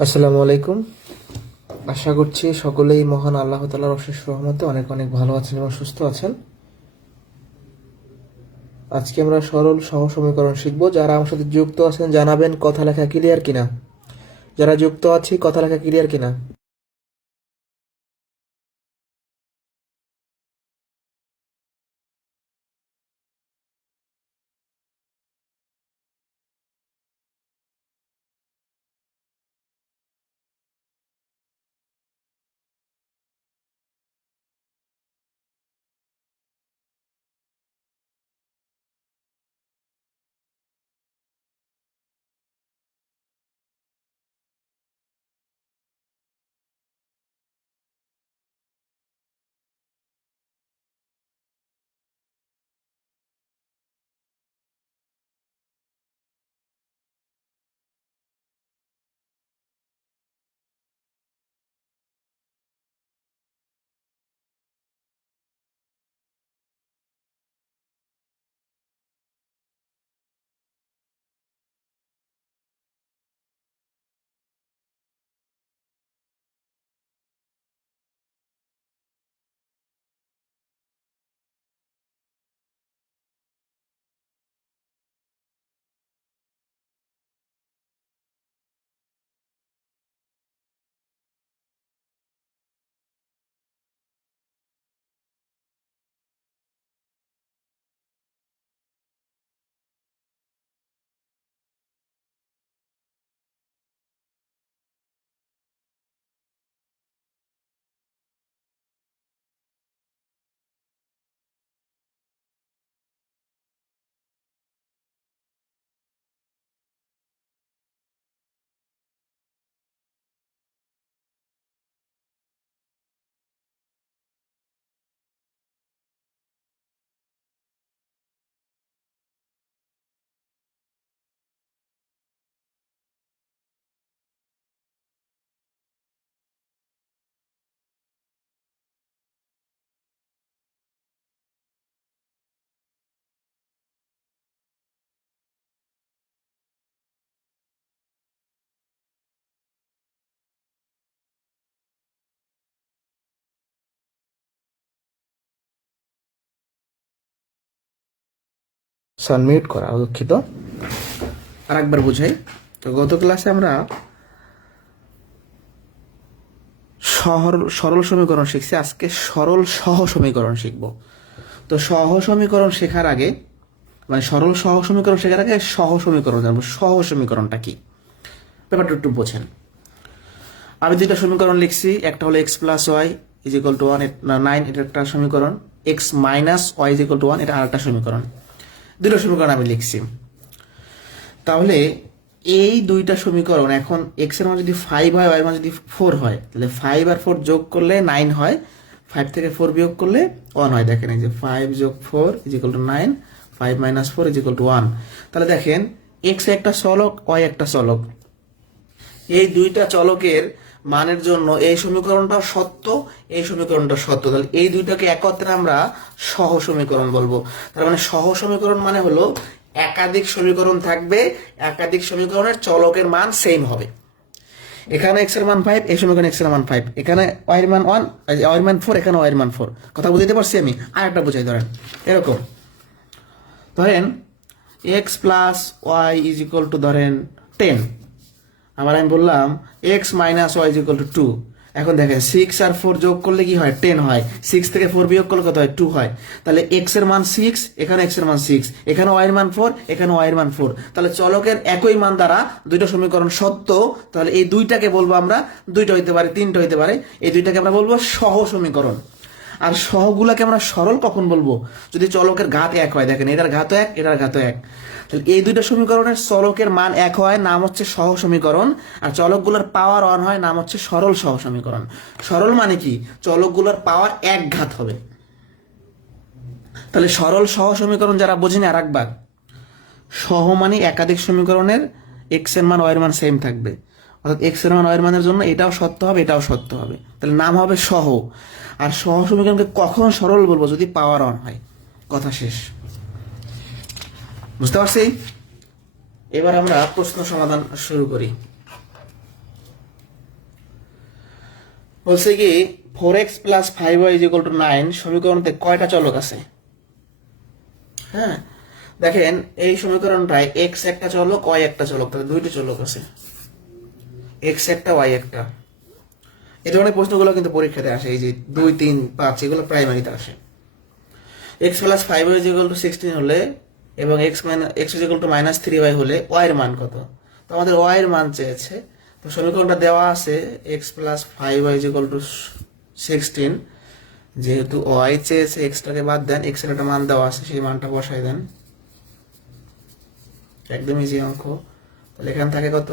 আসসালামু আলাইকুম। আশা করছি সকলেই মহান আল্লাহ তাআলার অশেষ রহমতে অনেক অনেক ভালো আছেন এবং সুস্থ আছেন। আজকে আমরা সরল সহ সমীকরণ শিখব। যারা আমার সাথে যুক্ত আছেন জানাবেন কথা লেখা ক্লিয়ার কিনা। যারা যুক্ত আছি কথা লেখা ক্লিয়ার কিনা। সানমিউট করা, দুঃখিত। আর একবার বুঝাই। তো গত ক্লাসে আমরা সরল সমীকরণ শিখছি। আজকে সরল সহ সমীকরণ শিখব। তো সহ সমীকরণ শেখার আগে, মানে সরল সহ সমীকরণ শেখার আগে সহ সমীকরণ জানবো। সহ সমীকরণটা কি, ব্যাপারটা একটু বোঝেন। আমি দুইটা সমীকরণ লিখছি। একটা হলো x plus y is equal to 9, এটা একটা সমীকরণ। X minus y is equal to 1, এটা আরেকটা সমীকরণ। দুটো সমীকরণ আমি লিখছি। তাহলে এই দুইটা সমীকরণ, এখন এক্স এর মান যদি 5 হয়, ওয়াই এর মান যদি 4 হয়, তাহলে 5 আর 4 যোগ করলে 9 হয়, 5 থেকে 4 বিয়োগ করলে 1 হয়। দেখেন এই যে 5 যোগ 4 is equal to 9, 5 minus 4 is equal to 1। তাহলে দেখেন এক্স একটা চলক, ওয়াই একটা চলক। এই দুইটা চলকের মানের জন্য এই সমীকরণটা সত্য, এই সমীকরণটা সত্য। তাহলে এই দুইটাকে একত্রে আমরা সহ সমীকরণ বলবো। তার মানে সহ সমীকরণ মানে হলো একাধিক সমীকরণ থাকবে, একাধিক সমীকরণের চলকের মান সেম হবে। এখানে এক্স এর মান 5, এই সমীকরণে এক্স এর মান 5, এখানে ওয়াই এর মান 1, ওয়াই এর মান 4, এখানে ওয়াই এর মান 4। কথা বুঝতে পারছি আমি? আর একটা বুঝাই। ধরেন এরকম, ধরেন x plus y is equal to ধরেন 10। আবার আমি বললাম x minus y is equal to 2। এখন দেখেন 6 আর 4 যোগ করলে কি হয়? 10 হয়। 6 থেকে 4 বিয়োগ করলে কত হয়? 2 হয়। তাহলে এক্স এর মান 6, এখানে এক্স এর মান 6, এখানে ওয়াই এর মান 4, এখানে ওয়াই এর মান 4। তাহলে চলকের একই মান দ্বারা দুইটা সমীকরণ সত্য। তাহলে এই দুইটাকে বলবো আমরা, দুইটা হইতে পারে, তিনটা হইতে পারে, এই দুইটাকে আমরা বলবো সহ সমীকরণ। আর সহগুলাকে আমরা সরল কখন বলবো? যদি চলকের ঘাত 1 হয়। দেখেন এটার ঘাত 1, এটার ঘাত 1। তাহলে এই দুইটা সমীকরণের চলকের মান 1 হয়, নাম হচ্ছে সহ সমীকরণ। আর চলকগুলোর পাওয়ার 1 হয়, নাম হচ্ছে সরল সহ সমীকরণ। সরল মানে কি? চলকগুলোর পাওয়ার 1 ঘাত হবে। তাহলে সরল সহ সমীকরণ যারা বোঝেনি, আর একবার, সহ মানে একাধিক সমীকরণের এক্স এর মান ওয়াই এর মান সেম থাকবে। অর্থাৎ এক্স এর মান ওয়াই এর মানের জন্য এটাও সত্য হবে, এটাও সত্য হবে। তাহলে নাম হবে সহ। আর সহ সমীকরণকে কখন সরল বলবো? যদি পাওয়ার 1 হয়। কথা শেষ। বুঝতে পারছি? এবার আমরা প্রশ্ন সমাধান শুরু করি। বলছে কি 4x plus 5y is equal to 9 সমীকরণতে কয়টা চলক আছে? হ্যাঁ, দেখেন এই সমীকরণটায় x একটা চলক, y একটা চলক, তাহলে দুইটি চলক আছে, x একটা y একটা। এই ধরনের প্রশ্নগুলো কিন্তু পরীক্ষাতে আসে, এই যে 2, 3, 5 এগুলো প্রাইমারিতে আসে। x plus 5y is equal two 16 হলে এবং x is equal two minus 3y হলে y এর মান কত? তো আমাদের y এর মান চেয়েছে। তো সমীকরণটা দেওয়া আছে x plus 5y is equal two 16, যেহেতু y চেয়েছে x টাকে বাদ দেন, x এর একটা মান দেওয়া আছে, সেই মানটা বসাই দেন, একদম ইজি অঙ্ক। তাহলে এখান থেকে কত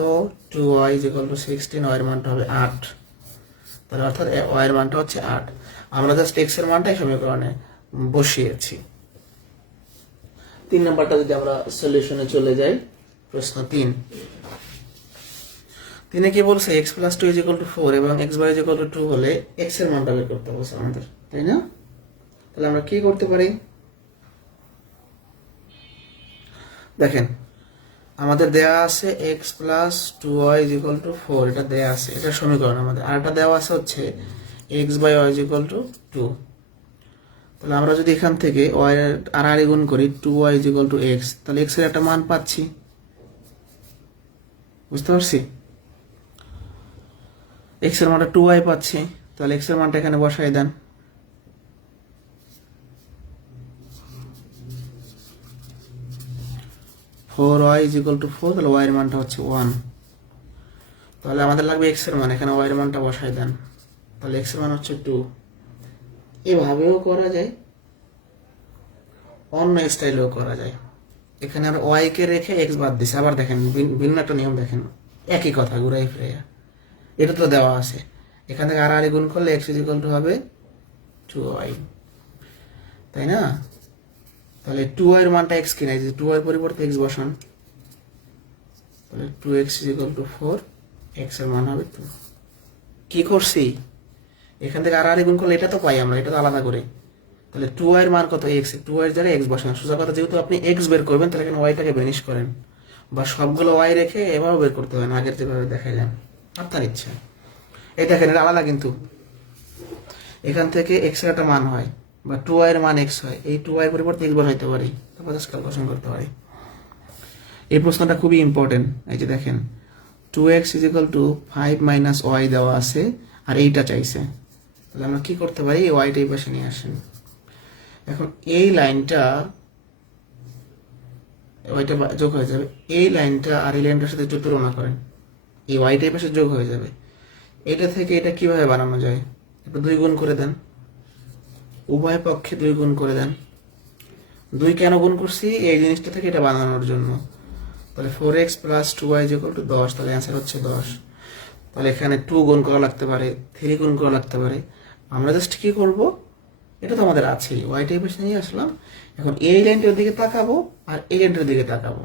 2y is equal two 16, y এর মানটা হবে 8, তাহলে অর্থাৎ y এর মানটা হচ্ছে 8। আমরা জাস্ট x এর মানটাই সমীকরণে বসিয়েছি। 3 নাম্বারটা যদি আমরা সলিউশনে চলে যাই, প্রশ্ন 3 কি বলছে x plus 2 is equal to 4 এবং x by is equal to 2 হলে x এর মানটা বের করতে বলছে আমাদের, তাই না? তাহলে আমরা কি করতে পারি? দেখেন আমাদের দেয়া আছে x plus 2y is equal to 4, এটা দেয়া আছে, এটা সমীকরণ আমাদের। আর এটা দেওয়া আছে হচ্ছে x by y is equal to 2। তাহলে আমরা যদি এখান থেকে y এর আর গুণ করি 2y is equal two x, তাহলে x এর একটা মান পাচ্ছি, বুঝতে পারছি? x এর মানটা 2y পাচ্ছি, তাহলে x এর মানটা এখানে বসাই দেন। Four Y is equal to 4, তাহলে y এর মানটা হচ্ছে 1। তাহলে আমাদের লাগবে x এর মান, এখানে y এর মানটা বসাই দেন, তাহলে x এর মান হচ্ছে 2। এভাবেও করা যায়, অন্য স্টাইলেও করা যায়। এখানে আমরা y কে রেখে x বাদ দিছি, আবার দেখেন ভিন্ন একটা নিয়ম, দেখেন একই কথা ঘুরাই ফিরাইয়া, এটা তো দেওয়া আছে। এখান থেকে আর গুণ করলে x ইজ ইকুয়াল টু হবে 2y, তাই না? তাহলে 2y এর মানটা x কিনা, এই যে 2y এর পরিবর্তে x বসান, তাহলে 2x is equal to 4, x এর মান হবে 2। কি করছি? এখান থেকে আর গুণ করলে এটা তো পাই আমরা, এটা তো আলাদা করে। তাহলে 2y এর মান কত? x, 2y এর জায়গায় x বসান। সোজা কথা, যেহেতু আপনি x বের করবেন তাহলে এখানে y টাকে বেনিশ করেন, বা সবগুলো y রেখে এভাবে বের করতে হয় না, আগের যেভাবে দেখাইলাম, আপনার ইচ্ছা। এই দেখেন এটা আলাদা, কিন্তু এখান থেকে x এর একটা মান হয় বা 2y এর মান x হয়, এই 2y এর পরিবর্তে x বসাইতে পারি, তারপর জাস্ট ক্যালকুলেশন করতে পারি। এই প্রশ্নটা খুবই ইম্পর্টেন্ট। এই যে দেখেন 2x is equal two 5 minus y দেওয়া আছে, আর এইটা চাইছে। তাহলে আমরা কি করতে পারি? এই ওয়াইটা এই পাশে নিয়ে আসেন। এখন এই লাইনটা ওয়াইটা যোগ হয়ে যাবে, এই লাইনটা আর এই লাইনটার সাথে একটু তুলনা করেন, এই ওয়াইটা এই পাশে যোগ হয়ে যাবে। এটা থেকে এটা কিভাবে বানানো যায়? একটু 2 গুণ করে দেন, উভয় পক্ষে 2 গুণ করে দেন। 2 কেন গুণ করছি? এই জিনিসটা থেকে এটা বানানোর জন্য। তাহলে 4x plus 2y is equal two 10, তাহলে অ্যান্সার হচ্ছে 10। তাহলে এখানে 2 গুণ করা লাগতে পারে, 3 গুণ করা লাগতে পারে। আমরা জাস্ট কি করব? এটা তো আমাদের আছেই, ওয়াই টাইপ এসে নিয়ে আসলাম। এখন এই লাইনটার দিকে তাকাবো আর এই লাইনটার দিকে তাকাবো।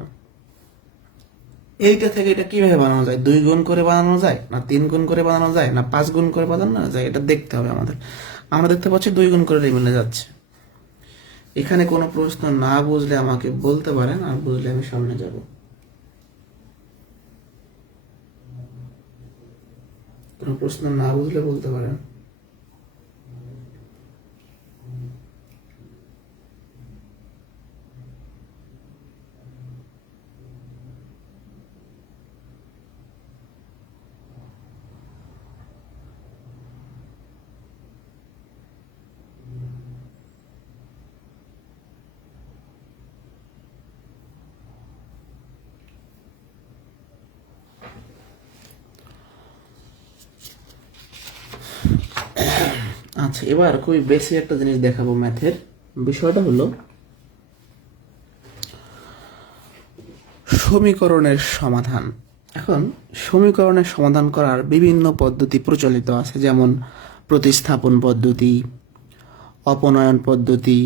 এইটা থেকে এটা কিভাবে বানানো যায়? 2 গুণ করে বানানো যায় না 3 গুণ করে বানানো যায় না 5 গুণ করে বানানো যায়? এটা দেখতে হবে আমাদের। আমরা দেখতে পাচ্ছি 2 গুণ করে মিলে যাচ্ছে। এখানে কোনো প্রশ্ন না বুঝলে আমাকে বলতে পারেন, আর বুঝলে আমি সামনে যাব। কোনো প্রশ্ন না বুঝলে বলতে পারেন। আচ্ছা, এবার খুবই বেশি একটা জিনিস দেখাবো ম্যাথের। বিষয়টা হলো সমীকরণের সমাধান। এখন সমীকরণের সমাধান করার বিভিন্ন পদ্ধতি প্রচলিত আছে, যেমন প্রতিস্থাপন পদ্ধতি, অপনয়ন পদ্ধতি,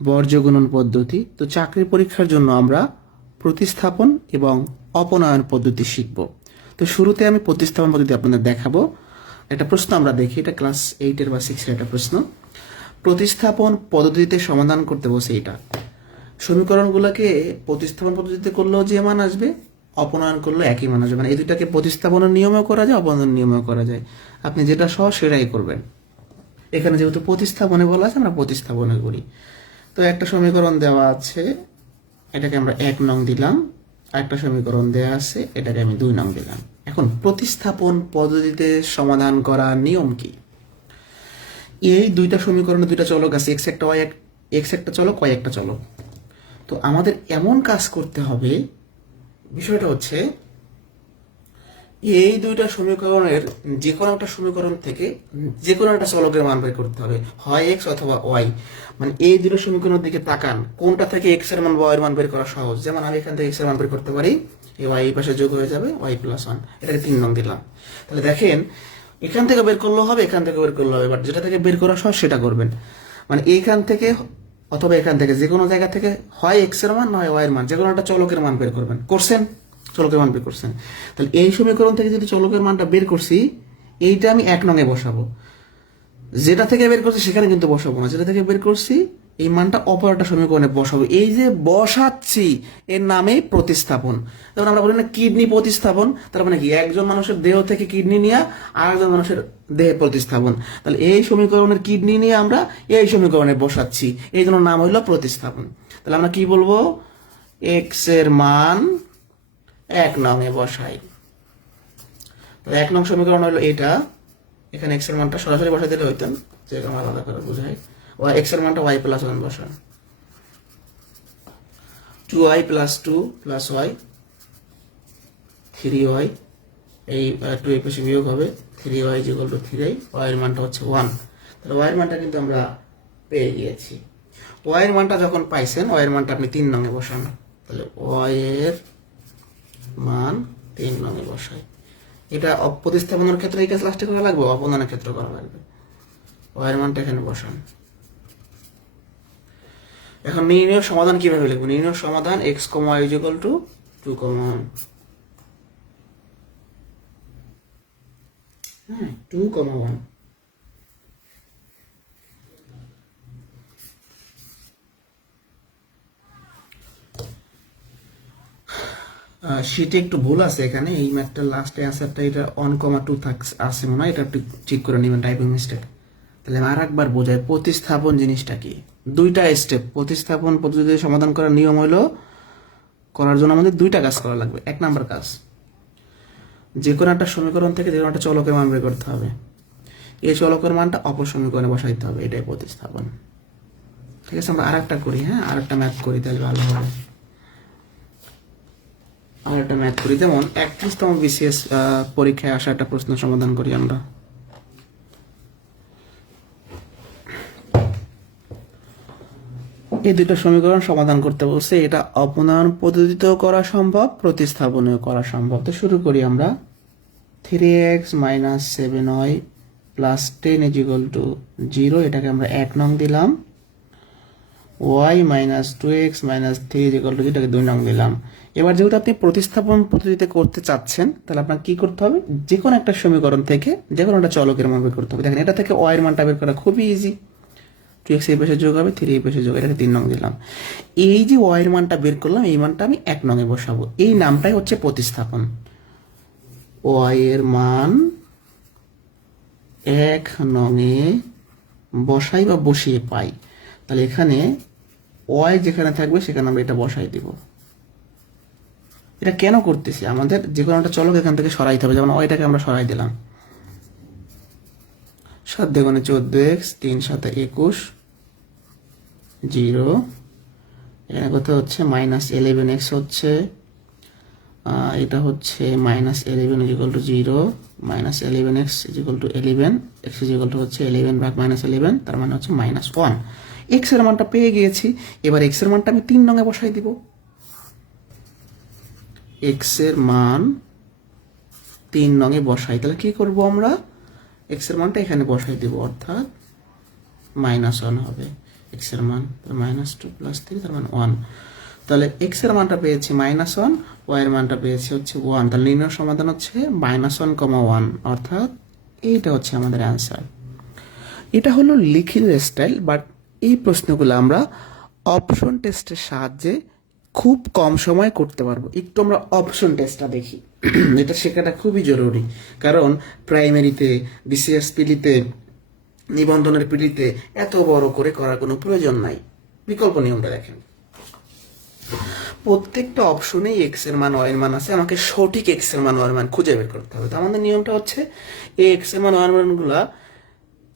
বর্জ্যগুণন পদ্ধতি। তো চাকরি পরীক্ষার জন্য আমরা প্রতিস্থাপন এবং অপনয়ন পদ্ধতি শিখব। তো শুরুতে আমি প্রতিস্থাপন পদ্ধতি আপনাদের দেখাবো। একটা প্রশ্ন আমরা দেখি, এটা ক্লাস 8 বা 6 একটা প্রশ্ন। প্রতিস্থাপন পদ্ধতিতে সমাধান করতে বসে এটা সমীকরণগুলোকে প্রতিস্থাপন পদ্ধতিতে করলেও যে মান আসবে, অপনয়ন করলে একই মান আসবে, মানে এই দুইটাকে প্রতিস্থাপনের নিয়মেও করা যায়, অপনয়নের নিয়মেও করা যায়। আপনি যেটা সহজ সেটাই করবেন। এখানে যেহেতু প্রতিস্থাপনে বলা আছে, আমরা প্রতিস্থাপনে করি। তো একটা সমীকরণ দেওয়া আছে, এটাকে আমরা 1 নং দিলাম। আরেকটা সমীকরণ দেওয়া আছে, এটাকে আমি 2 নং দিলাম। এখন প্রতিস্থাপন পদ্ধতিতে সমাধান করার নিয়ম কি? এই দুইটা সমীকরণে দুইটা চলক আছে, এক্স একটা ওয়াই, এক্স একটা চলক, ওয়াই একটা চলক। তো আমাদের এমন কাজ করতে হবে, বিষয়টা হচ্ছে এই দুইটা সমীকরণের যে কোনো একটা সমীকরণ থেকে যে কোনো একটা চলকের মান বের করতে হবে, হয় এক্স অথবা ওয়াই। মানে এই দুটো সমীকরণের দিকে তাকান, কোনটা থেকে এক্স এর মান বা ওয়াই এর মান বের করা সহজ। যেমন আমি এখান থেকে এক্স এর মান বের করতে পারি, এই ওয়াই এই পাশে যোগ হয়ে যাবে, ওয়াই প্লাস 1, এটাকে 3 নং দিলাম। তাহলে দেখেন, এখান থেকে বের করলেও হবে, এখান থেকে বের করলেও হবে, বাট যেটা থেকে বের করা সহজ সেটা করবেন। মানে এইখান থেকে অথবা এখান থেকে যে কোনো জায়গা থেকে হয় এক্স এর মান নয় ওয়াই এর মান, যে কোনো একটা চলকের মান বের করবেন। করছেন? চলকের মান বের করছেন। তাহলে এই সমীকরণ থেকে যদি চলকের মানটা বের করছি, এইটা আমি 1 নং এ বসাবো। যেটা থেকে বের করছি সেখানে কিন্তু বসাবো না, যেটা থেকে বের করছি এই মানটা অপর একটা সমীকরণে বসাবো। এই যে বসাচ্ছি এর নামেই প্রতিস্থাপন। যেমন আমরা বলি না কিডনি প্রতিস্থাপন, তার মানে কি একজন মানুষের দেহ থেকে কিডনি নিয়ে আর একজন মানুষের দেহে প্রতিস্থাপন। তাহলে এই সমীকরণের কিডনি নিয়ে আমরা এই সমীকরণে বসাচ্ছি, এই জন্য নাম হইল প্রতিস্থাপন। তাহলে আমরা কি বলবো? এক্স এর মান 1 নং এ বসাই। তাহলে 1 নং সমীকরণ হলো এটা। এখানে এক্স এর মানটা সরাসরি বসাই দিলে হইতেন, যেরকম আলাদা করে বোঝাই। ওয়াই এক্স এর মানটা ওয়াই প্লাস 1 বসান। 2y plus 2 plus Y 3y, এই 2 এর পাশে বিয়োগ হবে, 3y equal to 3y, Y এর মানটা হচ্ছে 1। তাহলে ওয়াই এর মানটা কিন্তু আমরা পেয়ে গিয়েছি। ওয়াই এর মানটা যখন পাইছেন, ওয়াই এর মানটা আপনি 3 নং এ বসান। তাহলে ওয়াই এর মান 3 নং এ বসাই। এটা প্রতিস্থাপনের ক্ষেত্রে এই কাজ লাস্টে করা লাগবে, অপনয়নের ক্ষেত্রে করা লাগবে। ওয়াই এর মানটা এখানে বসান। এখন নির্ণয় সমাধান কিভাবে লিখবো? নির্ণয় সমাধান x comma y equal to 2, 1, 2, 1। শীটে একটু ভুল আছে এখানে, এই ম্যাথটা লাস্টে অ্যান্সারটা এটা 1,2 আছে মনে হয়, এটা একটু চেক করে নেবেন, টাইপিং মিস্টেক। তাহলে আমি আর একবার বোঝাই প্রতিস্থাপন জিনিসটা কি। দুইটা স্টেপ প্রতিস্থাপন পদ্ধতিতে সমাধান করার নিয়ম হলো, করার জন্য আমাদের দুইটা কাজ করা লাগবে। 1 নাম্বার কাজ, যে কোনো একটা সমীকরণ থেকে যে কোনো একটা চলকের মান বের করতে হবে, এই চলকের মানটা অপর সমীকরণে বসাইতে হবে, এটাই প্রতিস্থাপন। ঠিক আছে, আমরা আর একটা করি। হ্যাঁ, আর একটা ম্যাথ করি, তাহলে ভালো হবে। আর একটা ম্যাথ করি, যেমন 31তম বিসিএস পরীক্ষায় আসা একটা প্রশ্ন সমাধান করি আমরা। এই দুটো সমীকরণ সমাধান করতে বলছে, এটা অপনয়ন পদ্ধতিতেও করা সম্ভব, প্রতিস্থাপনেও করা সম্ভব। তো শুরু করি আমরা। 3x minus 7y plus 10 is equal two 0, এটাকে আমরা 1 নং দিলাম। y minus 2x minus 3 is equal two, এটাকে 2 নং দিলাম। এবার যেহেতু আপনি প্রতিস্থাপন পদ্ধতিতে করতে চাচ্ছেন, তাহলে আপনার কি করতে হবে? যে কোনো একটা সমীকরণ থেকে যে কোনো একটা চলকের মান বের করতে হবে। দেখেন, এটা থেকে y এর মানটা বের করা খুবই ইজি। 2x এই পাশে যোগ হবে, 3 এই পাশে যোগ, এটাকে 3 নং দিলাম। এই যে y এর মানটা বের করলাম, এই মানটা আমি 1 নং এ বসাবো। এই নামটাই হচ্ছে প্রতিস্থাপন। y এর মান 1 নং এ বসাই বা বসিয়ে পাই। তাহলে এখানে y যেখানে থাকবে সেখানে আমরা এটা বসাই দিব। এটা কেন করতেছি? আমাদের যে কোনো একটা চলক এখান থেকে সরাইতে হবে, যেমন ওইটাকে আমরা সরাই দিলাম। 7 দুগুণে 14x, 3 7 21, 0। এখানে কত হচ্ছে? মাইনাস 11x হচ্ছে, এটা হচ্ছে minus 11 is equal two 0, minus 11x is equal two 11, x is equal two হচ্ছে 11 ভাগ মাইনাস 11, তার মানে হচ্ছে মাইনাস 1। x এর মানটা পেয়ে গিয়েছি। এবার x এর মানটা আমি 3 নং এ বসাই দিব। x এর মান 3 নং এ বসাই, তাহলে কি করব আমরা? x এর মানটা এখানে বসাই দিব, অর্থাৎ মাইনাস 1 হবে x এর মান। মাইনাস 2 প্লাস 3, তার মানে 1। তাহলে x এর মানটা পেয়েছি মাইনাস 1, y এর মানটা পেয়েছি হচ্ছে 1। তাহলে নির্ণয় সমাধান হচ্ছে -1, 1, অর্থাৎ এইটা হচ্ছে আমাদের অ্যান্সার। এটা হলো লিখিত স্টাইল, বাট এই প্রশ্নগুলো আমরা অপশন টেস্টের সাহায্যে খুব কম সময় করতে পারবো। একটু আমরা অপশন টেস্টটা দেখি। এটা শেখাটা খুবই জরুরি, কারণ প্রাইমারিতে, বিসিএস পিলিতে, নিবন্ধনের পিলিতে এত বড় করে করার কোনো প্রয়োজন নাই। বিকল্প নিয়মটা দেখেন, প্রত্যেকটা অপশনেই এক্স এর মান ওয়াই এর মান আছে, আমাকে সঠিক এক্স এর মান ওয়াই এর মান খুঁজে বের করতে হবে। তো আমাদের নিয়মটা হচ্ছে এই এক্স এর মান ওয়াই এর মানগুলা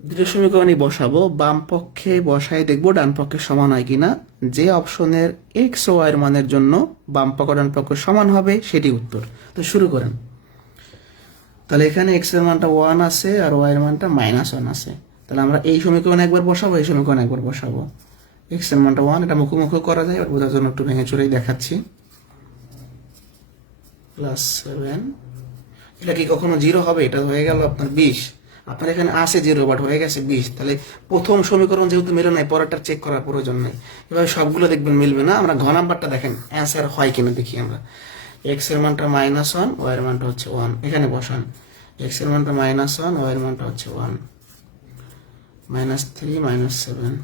দুটো সমীকরণই বসাবো, বাম পক্ষে বসাই দেখবো ডান পক্ষে সমান হয় কিনা। যে অপশনের এক্স ও ওয়াই এর মানের জন্য বাম পক্ষ ডান পক্ষ সমান হবে সেটি উত্তর। তো শুরু করেন। তাহলে এখানে এক্স এর মানটা 1 আছে আর ওয়াই এর মানটা -1 আছে। তাহলে আমরা এই সমীকরণ একবার বসাবো, এই সমীকরণ একবার বসাবো। এক্স এর মানটা 1, এটা মুখোমুখি করা যায়, আর বোঝার জন্য একটু ভেঙে চুরেই দেখাচ্ছি। +7, এটা কি কখনো 0 হবে? এটা হয়ে গেল আপনার 20। আপনার এখানে আছে 0, বাট হয়ে গেছে 20। তাহলে প্রথম সমীকরণ যেহেতু মিলে নাই, পরেরটা চেক করার প্রয়োজন নাই। এভাবে সবগুলো দেখবেন মিলবে না। আমরা ঘ নাম্বারটা দেখেন অ্যান্সার হয় কিনা দেখি আমরা। এক্স এর মানটা -1, ওয়াই এর মানটা হচ্ছে 1, এখানে বসান। এক্স এর মানটা -1, ওয়াই এর মানটা হচ্ছে 1, -3 -7,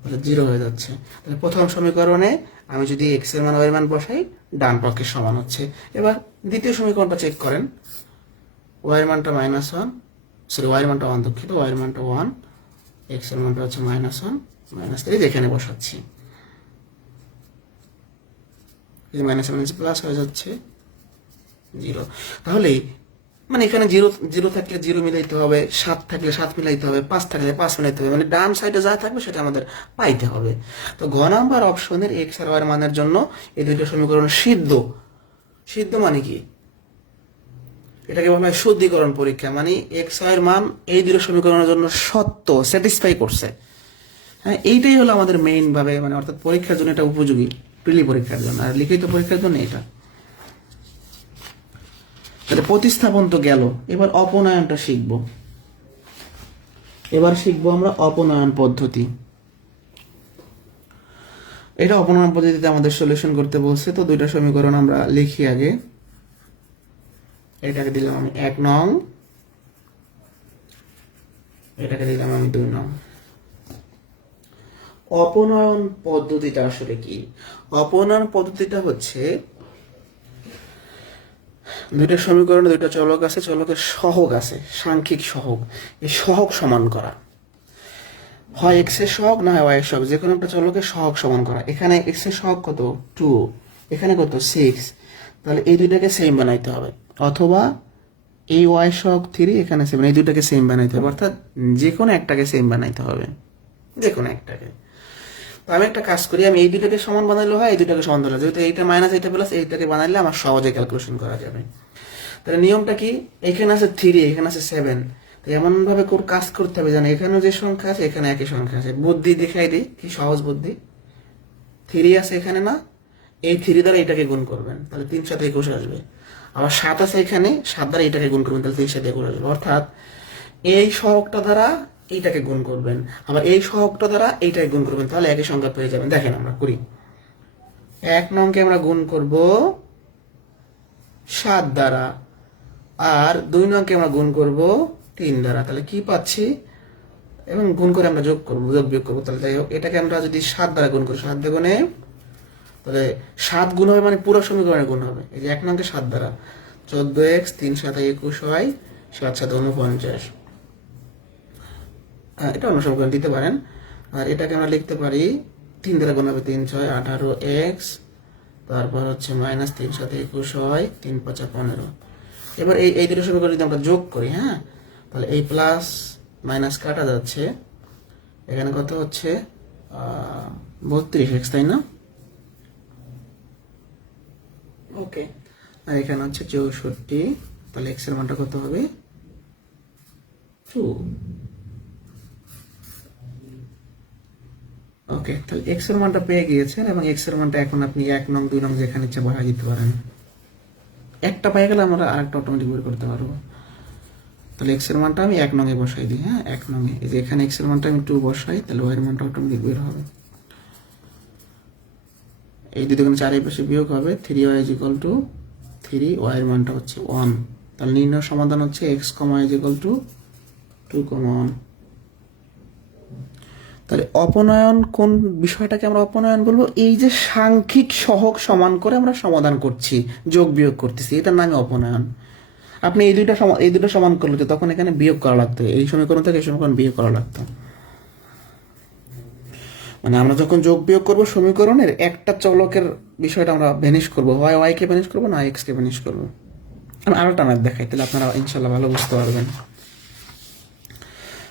তাহলে 0 হয়ে যাচ্ছে। তাহলে প্রথম সমীকরণে আমি যদি এক্স এর মান ওয়াই এর মান বসাই, ডান পক্ষে সমান হচ্ছে। এবার দ্বিতীয় সমীকরণটা চেক করেন। ওয়াই এর মানটা -1, সরি ওয়াই এর মানটা 1, দুঃখিত, ওয়াই এর মানটা 1, এক্স এর মানটা হচ্ছে -1, -3, এখানে বসাচ্ছি। এই -7 প্লাস হয়ে যাচ্ছে 0। তাহলে মানে এখানে 0 থাকলে 0 মিলাইতে হবে, 7 থাকলে 7 মিলাইতে হবে, 5 থাকলে 5 মিলাইতে হবে, মানে ডান সাইডে যা থাকবে সেটা আমাদের পাইতে হবে। তো ঘ নাম্বার অপশনের এক্স আর ওয়াই এর মানের জন্য এই দুইটা সমীকরণ সিদ্ধ। সিদ্ধ মানে কি? এটাকে বলা হয় শুদ্ধিকরণ পরীক্ষা, মানে এক্স ওয়াই এর মান এই দুটো সমীকরণের জন্য সত্য, স্যাটিসফাই করছে। হ্যাঁ, এইটাই হলো আমাদের মেইন ভাবে, মানে অর্থাৎ পরীক্ষার জন্য এটা উপযোগী, প্রিলি পরীক্ষার জন্য, আর লিখিত পরীক্ষার জন্য এটা। তাহলে প্রতিস্থাপন তো গেল, এবার অপনয়নটা শিখবো। এবার শিখবো আমরা অপনয়ন পদ্ধতি। এটা অপনয়ন পদ্ধতিতে আমাদের সলিউশন করতে বলছে। তো দুইটা সমীকরণ আমরা লিখি আগে। এটাকে দিলাম আমি 1 নং, এটাকে দিলাম আমি 2 নং। অপনয়ন পদ্ধতিটা আসলে কি? অপনয়ন পদ্ধতিটা হচ্ছে দুইটা সমীকরণে দুইটা চলক আছে, চলকের সহগ আছে, সাংখ্যিক সহগ। এই সহগ সমান করা, হয় এক্স এর সহগ না হয় ওয়াই এর সহগ, যে কোনো একটা চলকের সহগ সমান করা। এখানে এক্স এর সহগ কত? 2, এখানে কত? 6। তাহলে এই দুইটাকে সেম বানাইতে হবে, অথবা এই ওয়াই সহগ 3, এখানে 7, এই দুইটাকে সেম বানাইতে হবে। অর্থাৎ যে কোনো একটাকে সেম বানাইতে হবে, যে কোনো একটাকে। তো আমি একটা কাজ করি, আমি এই দুইটাকে সমান বানাইলে হয়, এই দুইটাকে সমান বানাইলে, যেহেতু এইটা মাইনাস এইটা প্লাস, এইটাকে বানাইলে আমার সহজে ক্যালকুলেশন করা যাবে। তাহলে নিয়মটা কি? এখানে আছে 3, এখানে আছে 7, তো এমন ভাবে কাজ করতে হবে যেন এখানেও যে সংখ্যা আছে এখানে একই সংখ্যা আছে। বুদ্ধি দেখাই দিই, কি সহজ বুদ্ধি। 3 আছে এখানে না, এই 3 দ্বারা এটাকে গুণ করবেন, তাহলে 3 7 21 আসবে। আবার 7 আছে এখানে, 7 দ্বারা এটাকে গুণ করবেন, তাহলে 3 7 21 আসবে। অর্থাৎ এই সহগটা দ্বারা এইটাকে গুণ করবেন, আবার এই সহগটা দ্বারা এইটাকে গুণ করবেন, তাহলে একই সংখ্যা পেয়ে যাবেন। দেখেন আমরা করি, 1 নংকে আমরা গুণ করব 7 দ্বারা, আর 2 নংকে আমরা গুণ করব 3 দ্বারা। তাহলে কি পাচ্ছি? এবং গুণ করে আমরা যোগ করবো, যোগ বিয়োগ করবো। তাহলে যাই হোক, এটাকে আমরা যদি 7 দ্বারা গুণ করি, 7 দ্বিগুণে, তাহলে 7 গুণ হবে মানে পুরো সমীকরণে গুণ হবে। এই যে 1 নংকে 7 দ্বারা, 14x 3 7 21 হয়, 7 7 49। এটা অন্য সমীকরণ দিতে পারেন। আর এটাকে আমরা লিখতে পারি 3 দ্বারা গুণ হবে 3 6 18x, তারপর হচ্ছে -3 7 21 হয়, 3 5 15। এবার এই দুটো সমীকরণ যদি আমরা যোগ করি, হ্যাঁ, তাহলে এই প্লাস মাইনাস কাটা যাচ্ছে, এখানে কত হচ্ছে 32x, তাই না? ওকে, আর এখানে হচ্ছে 64, তাহলে x এর মানটা কত হবে? 2। ওকে, তাহলে x এর মানটা পেয়ে গিয়েছেন, এবং x এর মানটা এখন আপনি 1 নং 2 নং যেখানে ইচ্ছা বসাই দিতে পারেন। একটা পেয়ে গেলে আমরা আরেকটা অটোমেটিক বের করতে পারবো। তাহলে x এর মানটা আমি 1 নং এ বসাই দিই, হ্যাঁ, 1 নং এ। এই যে এখানে x এর মানটা আমি 2 বসাই, তাহলে y এর মানটা অটোমেটিক বের হবে। এই দুই দুগুণে 4 এর পাশে বিয়োগ হবে, 3y = 3, y এর মানটা হচ্ছে 1। তাহলে নির্ণয় সমাধান হচ্ছে x, y = 2, 1। তো তাহলে অপনয়ন কোন বিষয়টাকে আমরা অপনয়ন বলবো? এই যে সাংখ্যিক সহগ সমান করে আমরা সমাধান করছি, যোগ বিয়োগ করতেছি, এটার নামে অপনয়ন। আপনি এই দুটো সমান করলে তো তখন এখানে বিয়োগ করা লাগতো, এই সমীকরণ থেকে এই সমীকরণ বিয়োগ করা লাগতো। মানে আমরা যখন যোগ বিয়োগ করবো সমীকরণের একটা চলকের বিষয়টা আমরা ভ্যানিশ করবো, হয় ওয়াই কে ভ্যানিশ করবো না এক্স কে ভ্যানিশ করবো। আমি আরো টানা দেখাই, তাহলে আপনারা ইনশাল্লাহ ভালো বুঝতে পারবেন।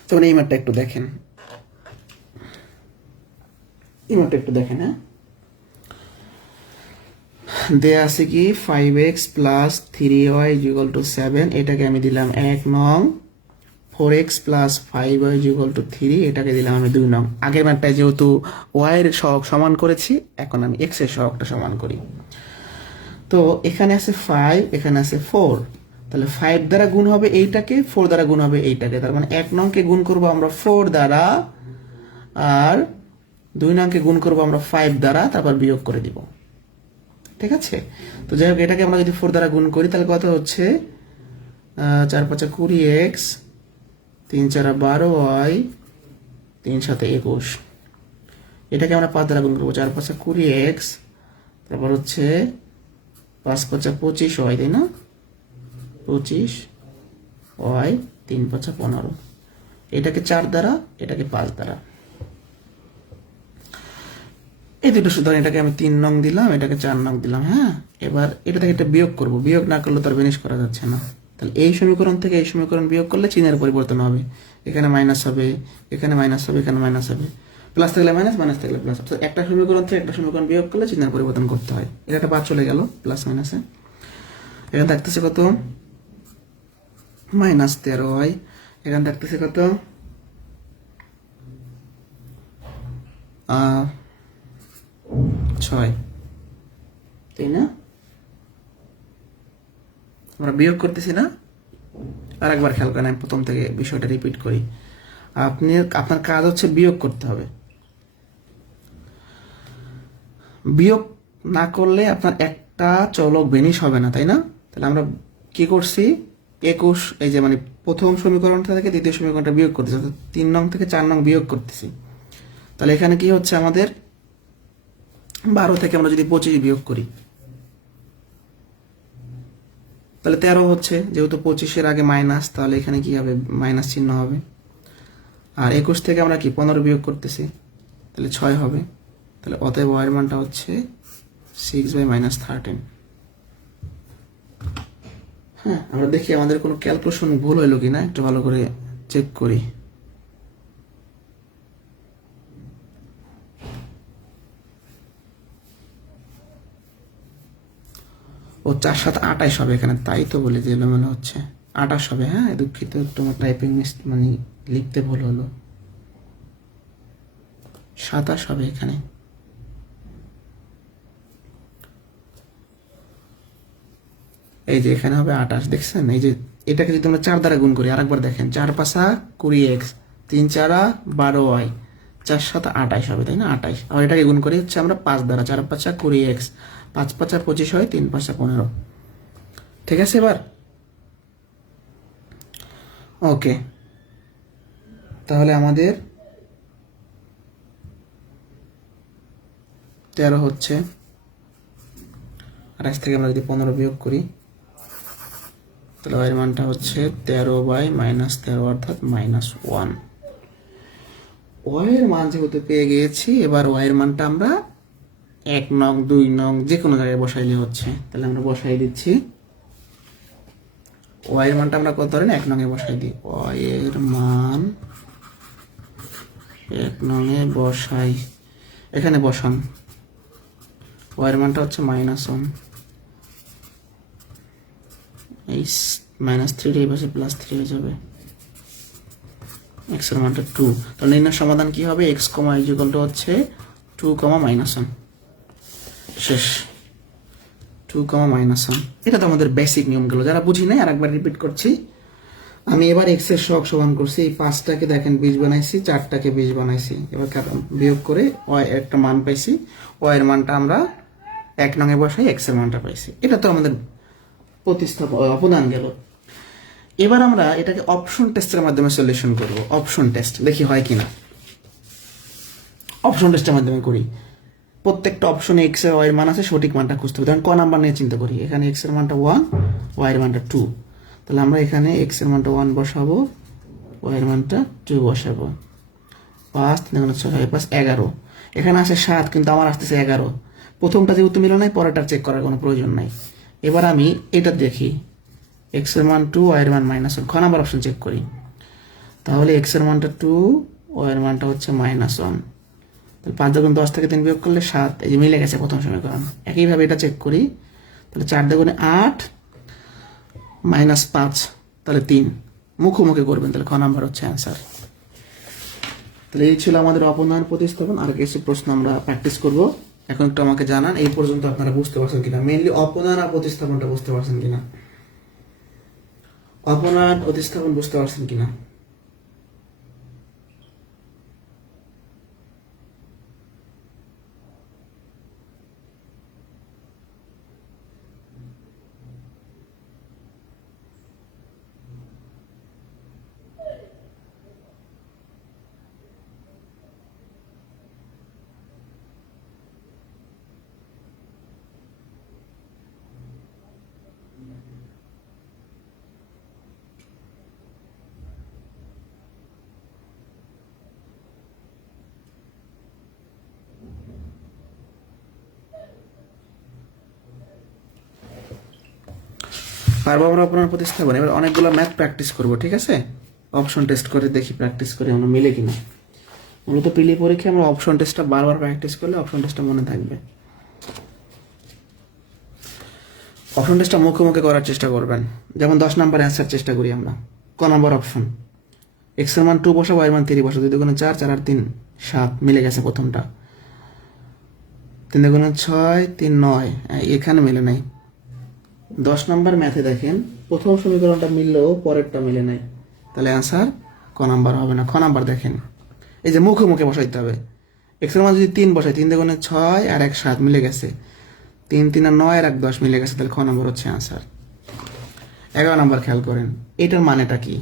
যেমন এই ম্যাটটা একটু দেখেন, এই ম্যাটটা একটু দেখেন। হ্যাঁ, দেয়া আছে কি 5x plus 3y equal to 7, এটাকে আমি দিলাম 1 নং। 4x plus 5y equal to 3, এটাকে দিলাম আমি 2 নং। আগের ম্যাটটায় যেহেতু y এর সহগ সমান করেছি, এখন আমি x এর সহগটা সমান করি। তো এখানে আছে 5, এখানে আছে 4, তাহলে 5 দ্বারা গুণ হবে এইটাকে, 4 দ্বারা গুণ হবে এইটাকে। তার মানে 1 নংকে গুণ করবো আমরা 4 দ্বারা, আর 2 নংকে গুণ করবো আমরা 5 দ্বারা, তারপর বিয়োগ করে দিব। ঠিক আছে? তো যাই হোক, এটাকে আমরা যদি 4 দ্বারা গুণ করি তাহলে কত হচ্ছে? 4 5 20x, 3 4 12y, 3 7 21। এটাকে আমরা 5 দ্বারা গুণ করবো, 4 5 20x, তারপর হচ্ছে 5 5 25y, তাই না? 25y, 3 5 15। এটাকে 4 দ্বারা, এটাকে 5 দ্বারা। এই দুটো সুতরাং এটাকে আমি 3 নং দিলাম, এটাকে 4 নং দিলাম। হ্যাঁ, এবার এটা থেকে এটা বিয়োগ করব, বিয়োগ না করলে তো আর ভ্যানিশ করা যাচ্ছে না। তাহলে এই সমীকরণ থেকে এই সমীকরণ বিয়োগ করলে চিহ্নের পরিবর্তন হবে, এখানে মাইনাস হবে, এখানে মাইনাস হবে, এখানে মাইনাস হবে, প্লাস থাকলে মাইনাস, মাইনাস থাকলে প্লাস। একটা সমীকরণ থেকে একটা সমীকরণ বিয়োগ করলে চিহ্নের পরিবর্তন করতে হয়। এটা একটা বাদ চলে গেল প্লাস মাইনাসে। এখানে থাকতেছে কত? Minus 13y। এখানে থাকতেছে কত? 6, তাই না? আমরা বিয়োগ করতেছি না? আর একবার খেয়াল করেন, আমি প্রথম থেকে বিষয়টা রিপিট করি। আপনার কাজ হচ্ছে বিয়োগ করতে হবে। বিয়োগ না করলে আপনার একটা চলক ভ্যানিশ হবে না, তাই না? তাহলে আমরা কি করছি? 21, এই যে মানে প্রথম সমীকরণটা থেকে দ্বিতীয় সমীকরণটা বিয়োগ করতেছি, 3 নং থেকে 4 নং বিয়োগ করতেছি। তাহলে এখানে কি হচ্ছে আমাদের? 12 থেকে আমরা যদি 25 বিয়োগ করি তাহলে 13 হচ্ছে, যেহেতু 25-এর আগে মাইনাস, তাহলে এখানে কি হবে? মাইনাস চিহ্ন হবে। আর 21 থেকে আমরা কি 15 বিয়োগ করতেছি, তাহলে 6 হবে। তাহলে অতএব y এর মানটা হচ্ছে 6/-13। হ্যাঁ, আমরা দেখি আমাদের কোনো ক্যালকুলেশন ভুল হইলো কিনা, একটু ভালো করে চেক করি। ও 4 7 28 হবে এখানে, তাই তো বলে যে এলোমেলো হচ্ছে। 28 হবে। হ্যাঁ, দুঃখিত, তোমার টাইপিং মানে লিখতে ভুল হলো। 27 হবে এখানে। এই যে এখানে হবে 28, দেখছেন? এই যে এটাকে যদি আমরা 4 দ্বারা গুণ করি, আরেকবার দেখেন, 4 5 20x, 3 4 12y, 4 7 28 হবে, তাই না? 28। আর এটাকে গুণ করি হচ্ছে আমরা 5 দ্বারা, 4 5 20x, 5 5 25 হয়, 3 5 15। ঠিক আছে? এবার ওকে, তাহলে আমাদের 13 হচ্ছে। 28 থেকে আমরা যদি 15 বিয়োগ করি তাহলে y এর মানটা হচ্ছে 13/-13, অর্থাৎ -1। y এর মান যেহেতু পেয়ে গিয়েছি, এবার y এর মানটা আমরা 1 নং 2 নং যে কোনো জায়গায় বসাইলে হচ্ছে। তাহলে আমরা বসাই দিচ্ছি। y এর মানটা আমরা কত ধরেন 1 নং এ বসাই দিই। y এর মান 1 নং এ বসাই, এখানে বসান। y এর মানটা হচ্ছে -1। এই -3 এই পাশে +3 হয়ে যাবে। x এর মানটা 2। তাহলে নির্ণয় সমাধান কি হবে? x, y হচ্ছে 2, -1। শেষ। 2, -1। এটা তো আমাদের বেসিক নিয়ম গেল, যারা বুঝি নাই আরেকবার রিপিট করছি। আমি এবার x এর সহগ সমান করছি। এই 5টাকে দেখেন 20 বানাইছি, 4টাকে 20 বানাইছি। এবার বিয়োগ করে y একটা মান পাইছি। y এর মানটা আমরা 1 নং এ বসাই, x এর মানটা পাইছি। এটা তো আমাদের অপদান গেল। এবার আমরা এটাকে অপশন টেস্টের মাধ্যমে সলিউশন করব। অপশন টেস্ট দেখি হয় কিনা। অপশন টেস্টের মাধ্যমে করি। প্রত্যেকটা অপশনে এক্স এর ওয়াই এর মান আছে, সঠিক মানটা খুঁজতে হবে। ধরেন ক নাম্বার নিয়ে চিন্তা করি, এখানে এক্স এর মানটা 1, ওয়াই এর মানটা 2, তাহলে আমরা এখানে এক্স এর মানটা 1 বসাবো, ওয়াই এর মানটা 2 বসাবো। 5 3 6 5 11, এখানে আছে 7 কিন্তু আমার আসতেছে 11। প্রথমটা যেহেতু মিল নাই, পরেরটা চেক করার কোনো প্রয়োজন নাই। এবার আমি এটা দেখি, এক্স এর মান 2, ওয়াই এর মান -1। খ নাম্বার অপশন চেক করি, তাহলে এক্স এর মানটা 2, ওয়াই এর মানটা হচ্ছে -1। তাহলে 5 যখন 10 থেকে 3 বিয়োগ করলে 7, এই যে মিলে গেছে প্রথম সমীকরণ। একইভাবে এটা চেক করি, তাহলে 4 দুগুণে 8 -5, তাহলে 3, মুখোমুখি করবেন, তাহলে খ নাম্বার হচ্ছে অ্যান্সার। তাহলে এই ছিল আমাদের অপনয়ন প্রতিস্থাপন। আর কিছু প্রশ্ন আমরা প্র্যাকটিস করব। এখন একটু আমাকে জানান এই পর্যন্ত আপনারা বুঝতে পারছেন কিনা, মেইনলি অপনয়ন আর প্রতিস্থাপনটা বুঝতে পারছেন কিনা, অপনয়ন প্রতিস্থাপন বুঝতে পারছেন কিনা। পারবো আমরা অপনয়ন প্রতিস্থাপন। এবার অনেকগুলো ম্যাথ প্র্যাকটিস করব, ঠিক আছে? অপশন টেস্ট করে দেখি, প্র্যাকটিস করে আমরা মিলে কিনা। মূলত পিলি পরীক্ষায় আমরা অপশন টেস্টটা বারবার প্র্যাকটিস করলে অপশন টেস্টটা মনে থাকবে। অপশন টেস্টটা মুখে মুখে করার চেষ্টা করবেন। যেমন 10 নাম্বার অ্যান্সার চেষ্টা করি আমরা। ক নাম্বার অপশন, এক্স এর মান 2 বসাবো, ওয়াই এর মান 3 বসাবো। 2 দুগুণে 4, 4 আর 3 7, মিলে গেছে প্রথমটা। 3 দুগুণে 6, 3 9, এখানে মিলে নাই। 10 নাম্বার ম্যাথে দেখেন প্রথম সমীকরণটা মিললেও পরেরটা মিলে নাই, তাহলে অ্যান্সার ক নাম্বার হবে না। খ নাম্বার দেখেন, এই যে মুখে মুখে বসাইতে হবে। এক্স এর মান যদি 3 বসাই, 3 দুগুণে 6 আর 1 7, মিলে গেছে। 3 3 আর 9 আর 1 10, মিলে গেছে, তাহলে খ নাম্বার হচ্ছে অ্যান্সার। 11 নাম্বার খেয়াল করেন, এটার মানেটা কি?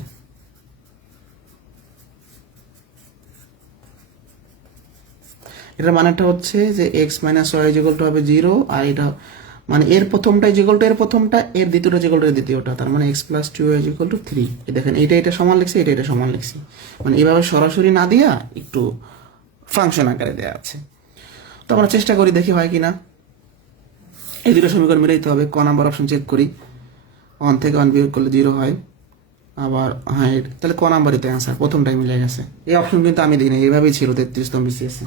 এটার মানেটা হচ্ছে যে x minus y equal to হবে 0, আর এটা মানে এর প্রথমটা ইকুয়াল টু এর প্রথমটা, এর দ্বিতীয়টা ইকুয়াল টু এর দ্বিতীয়টা, তার মানে x plus 2y equal to 3। দেখেন এটা সমান লিখছি, এটা সমান লিখছি, মানে এইভাবে সরাসরি না দিয়া একটু ফাংশন আকারে দেওয়া আছে। তো আমরা চেষ্টা করি, দেখি হয় কিনা। এই দুটো সমীকরণ মিলাইতে হবে। ক নাম্বার অপশন চেক করি, 1 থেকে 1 বিয়োগ করলে 0 হয়, আবার হ্যাঁ, তাহলে ক নাম্বারই তো অ্যান্সার, প্রথমটাই মিলে গেছে। এই অপশন কিন্তু আমি দিই না, এইভাবেই ছিল 33তম বিসিএস।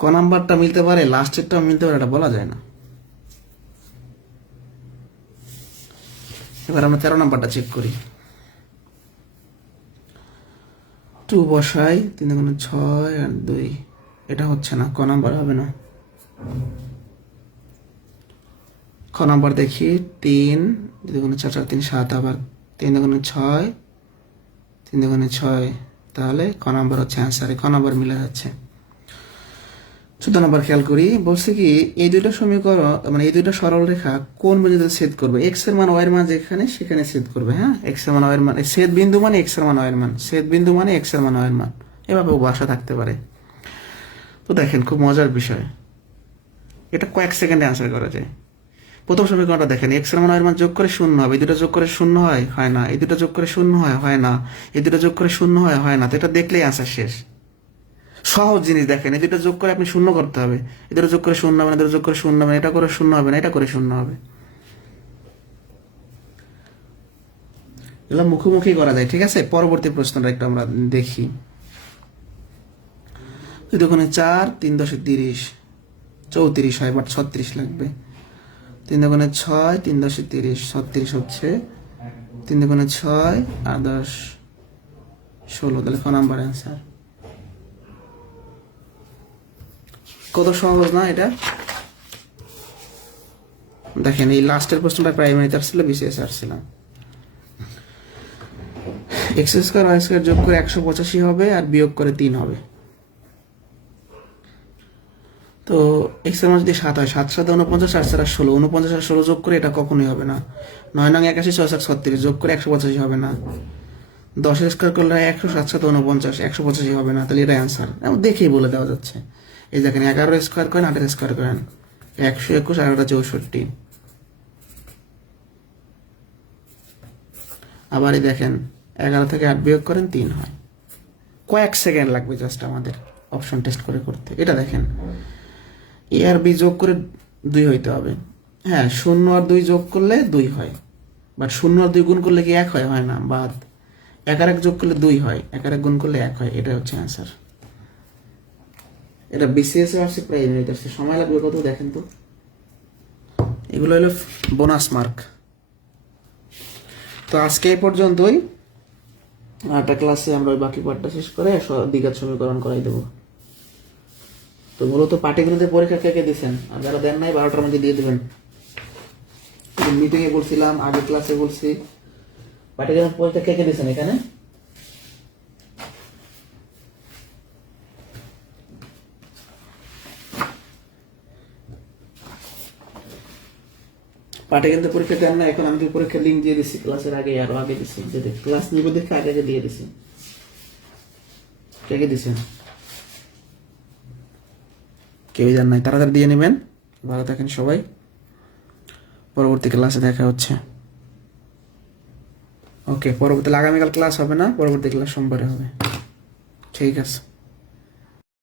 ক নাম্বারটা মিলতে পারে, লাস্টেরটা মিলতে পারে, এটা বলা যায় না। এবার আমরা 13 নাম্বারটা চেক করি। 2 বসাই, 3 দুগুণে 6 আর 2, এটা হচ্ছে না, ক নাম্বার হবে না। খ নাম্বার দেখি, 3 2 দুগুণে 4 4 3 7, আবার 3 দুগুণে 6 3 দুগুণে 6, তাহলে ক নাম্বার হচ্ছে অ্যান্সার। খ নাম্বার মিলে যাচ্ছে। 14 নাম্বার খেয়াল করি, বলছে কি এই দুইটা সমীকরণ মানে এই দুইটা সরল রেখা কোন বিন্দুতে ছেদ করবে? এক্স এর মান ওয়াই এর মান যেখানে, সেখানে ছেদ করবে। হ্যাঁ, এক্স এর মান ওয়াই এর মান, ছেদ বিন্দু মানে এক্স এর মান ওয়াই এর মান, ছেদ বিন্দু মানে এক্স এর মান ওয়াই এর মান, এভাবে ভাষা থাকতে পারে। তো দেখেন খুব মজার বিষয়, এটা কয়েক সেকেন্ডে অ্যান্সার করা যায়। প্রথম সমীকরণটা দেখেন, এক্স এর মান ওয়াই এর মান যোগ করে 0 হবে, এই দুটো যোগ করে 0 হয়, হয় না। এই দুটো যোগ করে 0 হয়, হয় না। এই দুটো যোগ করে 0 হয়, হয় না। তো এটা দেখলেই অ্যান্সার শেষ। সহজ জিনিস দেখেন, এই দুটো যোগ করে আপনি 0 করতে হবে, এই দুটো যোগ করে 0 হবে না, দুটো যোগ করে 0 হবে না, এটা করে 0 হবে না, এটা করে 0 হবে। এগুলো মুখোমুখি করা যায়, ঠিক আছে। পরবর্তী প্রশ্নটা একটু আমরা দেখি। 2 দুগুণে 4, 3 10 30, 34 হয়, বাট 36 লাগবে। 3 দুগুণে 6, 3 10 30, 36 হচ্ছে। 3 দুগুণে 6 আর 10 16, তাহলে ক নাম্বার অ্যান্সার। কত সহজ না এটা? দেখেন এই লাস্টের প্রশ্নটা প্রাইমারিতে আসছিল, বিসিএস আসছিলাম। এক্স স্কোয়ার ওয়াই স্কোয়ার যোগ করে 185 হবে, আর বিয়োগ করে 3 হবে। তো এক্স এর মান যদি 7 হয়, 7 7 49, 8 4 16, 49 আর 16 যোগ করে এটা কখনোই হবে না। 9 9 81, 6 7 36 যোগ করে 185 হবে না। 10 স্কোয়ার করলে 100 7 7 49, 185 হবে না, তাহলে এটা অ্যান্সার দেখেই বলে দেওয়া যাচ্ছে। এই দেখেন 11 স্কোয়ার করেন, 8 স্কোয়ার করেন, 121 আর 64। আবার এই দেখেন 11 থেকে 8 বিয়োগ করেন 3 হয়। কয়েক সেকেন্ড লাগবে জাস্ট আমাদের অপশন টেস্ট করে করতে। এটা দেখেন এ আর বি যোগ করে 2 হইতে হবে। হ্যাঁ, 0 আর 2 যোগ করলে 2 হয়, বাট 0 আর 2 গুণ করলে কি 1 হয়? হয় না, বাদ। 1 আর 1 যোগ করলে 2 হয়, 1 আর 1 গুণ করলে 1 হয়। এটা হচ্ছে অ্যান্সার। এটা বিসিএস আসছে প্রাইমারিতে আসছে, সময় লাগবে কত দেখেন তো। এগুলো হলো বোনাস মার্ক। তো আজকে এই পর্যন্তই। আরেকটা ক্লাসে আমরা ওই বাকি পার্টটা শেষ করে দ্বিঘাত সমীকরণ করাই দেবো। তো মূলত পাটিগণিতের পরীক্ষা কে কে দিচ্ছেন? আর যারা দেন নাই 12টার মধ্যে দিয়ে দেবেন। মিটিং এ বলছিলাম, আগের ক্লাসে বলছি, পাটিগণিত পরীক্ষা কে কে দিচ্ছেন এখানে? পাটিগণিত পরীক্ষা দেন না এখন? আমি তো পরীক্ষার লিঙ্ক দিয়ে দিচ্ছি ক্লাসের আগে, আরো আগে দিচ্ছি, যে ক্লাস নিব দেখে আগে আগে দিয়ে দিচ্ছি। কে কে দিচ্ছেন? কেউই জান নাই, তাড়াতাড়ি দিয়ে নেবেন। ভালো থাকেন সবাই, পরবর্তী ক্লাসে দেখা হচ্ছে। ওকে, পরবর্তী আগামীকাল ক্লাস হবে না, পরবর্তী ক্লাস সোমবারে হবে। ঠিক আছে।